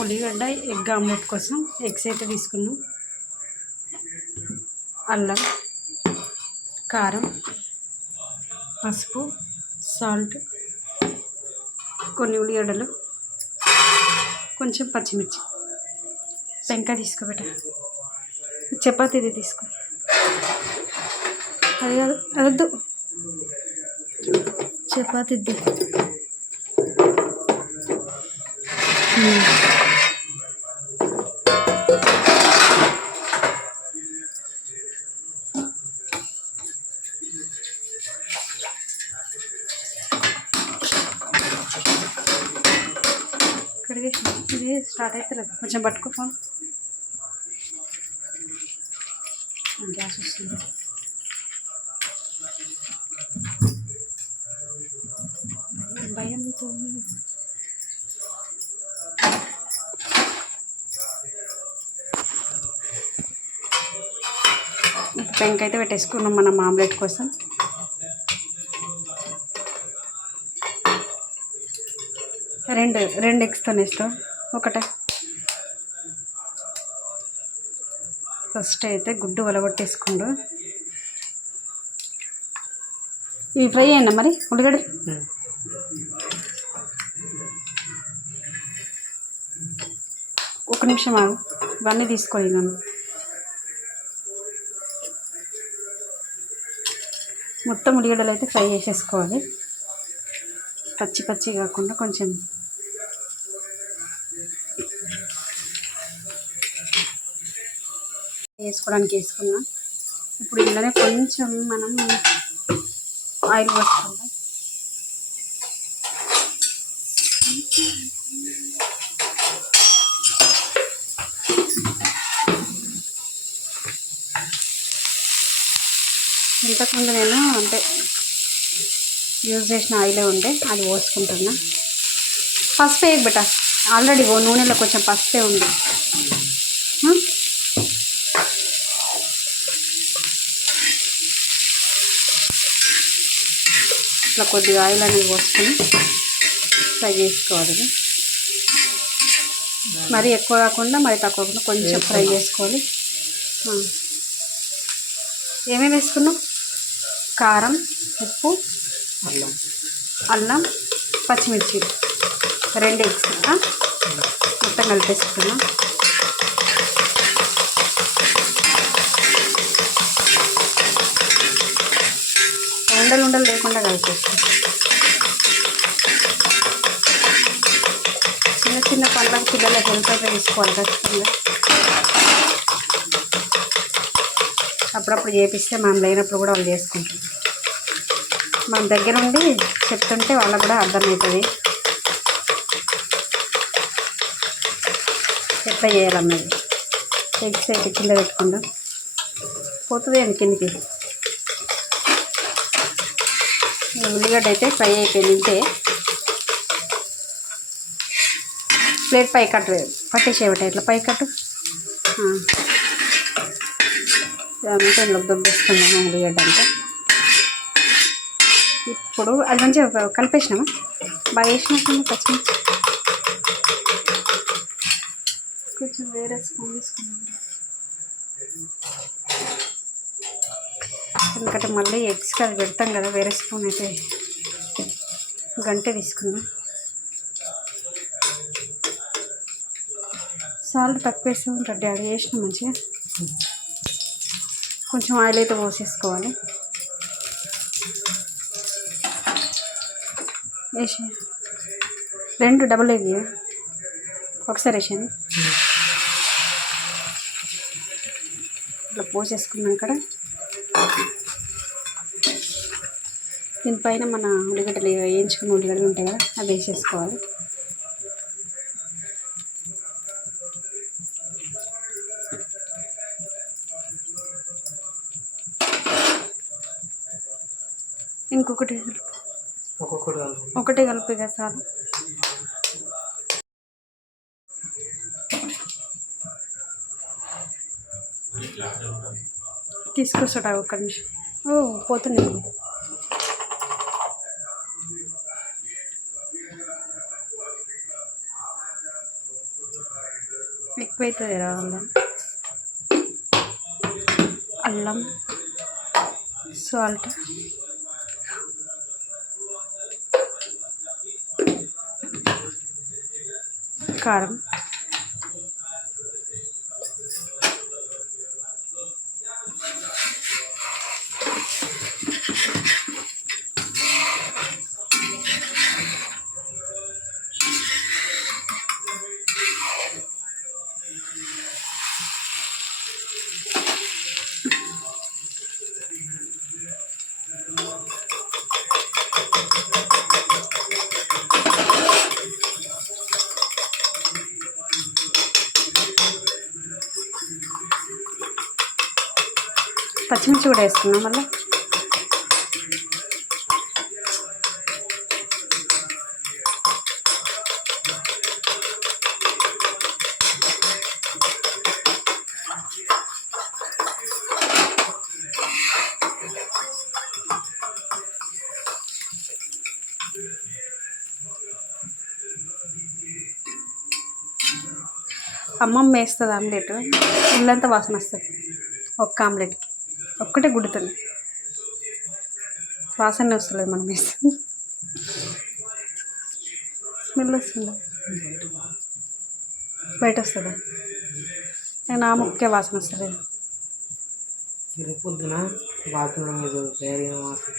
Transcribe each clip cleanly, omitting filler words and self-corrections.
ఉల్లిగడ్డ egg omelette కోసం eggs అయితే తీసుకున్నాం. అల్లం, కారం, పసుపు, సాల్ట్, కొన్ని ఉల్లిగడ్డలు, కొంచెం పచ్చిమిర్చి. పెంక తీసుకోబెట్ట, చపాతీది తీసుకో. అది కాదు, అదొద్దు, చపాతీది. ఇది స్టార్ట్ అవుతుంది, కొంచెం పట్టుకో ఫోన్. గ్యాస్ వస్తుంది. భయంతో పెంక అయితే పెట్టేసుకున్నాం మనం ఆమ్లెట్ కోసం. రెండు ఎగ్స్తో వేస్తాం, ఒకటే. ఫస్ట్ అయితే గుడ్డు వలగొట్టేసుకుండు. ఇవి ఫ్రై అయ్యండి మరి ఉల్లిగడ్డ. ఒక నిమిషం ఆగు, ఇవన్నీ తీసుకోవాలి. మనం మొత్తం ఉల్లిగడ్డలు అయితే ఫ్రై చేసేసుకోవాలి, పచ్చి పచ్చి కాకుండా. కొంచెం వేసుకోవడానికి వేసుకున్నాం. ఇప్పుడు ఇందులోనే కొంచెం మనం ఆయిల్ పోసుకుందాం. ఇంతకుముందు నేను యూజ్ చేసిన ఆయిలే ఉండే, అది పోసుకుంటున్నా. పసుపు వేయబెట్ట, ఆల్రెడీ నూనెలో కొంచెం పసుపే ఉంది. ఇట్లా కొద్దిగా ఆయిల్ అనేది పోసుకొని ఫ్రై చేసుకోవాలి. మరీ ఎక్కువ కాకుండా మరీ తక్కువ కాకుండా కొంచెం ఫ్రై చేసుకోవాలి. ఏమేమి వేసుకున్నాం? కారం, ఉప్పు, అల్లం, పచ్చిమిర్చి, 2 ఎగ్స్ మొత్తం కలిపేసుకున్నాం. ఉండలు లేకుండా కలిపేసుకున్నాం. చిన్న చిన్న పనులకు పిల్లలకు హెల్ప్ అయితే తీసుకోవాలి ఖచ్చితంగా. అప్పుడప్పుడు చేపిస్తే మనం లేనప్పుడు కూడా వాళ్ళు చేసుకుంటారు. మన దగ్గర ఉండి చెప్తుంటే వాళ్ళకు కూడా అర్థమవుతుంది ఎట్లా చేయాలన్నది. ఎగ్స్ అయితే కింద పెట్టుకుందాం, పోతుంది అండి కిందికి. ఉల్లిగడ్డ అయితే ఫ్రై అయిపోయింది. ఇంతే, ప్లేట్ పై కట్టు పట్టేసేవట, ఇట్లా పై కట్టు. అంతా ఇందులో దొబ్బేసుకున్నాము ఉల్లిగడ్డ అంతా. ఇప్పుడు అది మంచిగా కలిపేసినామా, బాగా వేసినట్టు. పచ్చిమిర్చి కొంచెం వేరే స్పూన్ తీసుకున్నాం, ఎందుకంటే మళ్ళీ ఎగ్స్కి అది పెడతాం కదా. వేరే స్పూన్ అయితే గంటె తీసుకున్నాం. సాల్ట్ తక్కువ వేస్తూ ఉంటాడు డాడీ, వేసిన మంచిగా. కొంచెం ఆయిల్ అయితే పోసేసుకోవాలి. వేసి 2 డబుల్ ఎగ్ ఒకసారి వేసాను. ఇట్లా పోసేసుకున్నాక దీనిపైన మన ఉల్లిగడ్డలు వేయించుకున్న ఉల్లిగడ్డలు ఉంటాయి కదా, అవి వేసేసుకోవాలి. ఇంకొకటి ఒకటే కలిపి కదా చాలు. తీసుకొస్తాడా ఒక్క నిమిషం. పోతున్నాయి. ఎక్కువైతుంది రా అల్లం. అల్లం, సాల్ట్, కారం, పచ్చిమిర్చి కూడా వేసుకున్నాం మళ్ళీ. అమ్మమ్మ వేస్తుంది ఆమ్లెట్, ఇల్లంతా వాసన వస్తుంది. ఒక్క ఆమ్లెట్కి ఒక్కటే గుడ్డుతుంది, వాసన వస్తలేదు. మనం వేస్తుంది స్మెల్ వస్తుందా, బయట వస్తుందా? నేను ఆ ముక్కే వాసన వస్తలేదు. పొద్దున బాత్రూమ్ వాసన.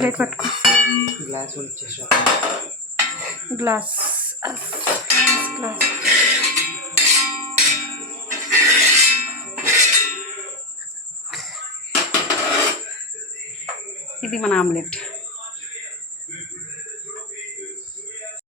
ప్లేట్ పట్టుకో. గ్లాస్ వచ్చేసా. గ్లాస్ గ్లాస్ ఇది మన ఆమ్లెట్.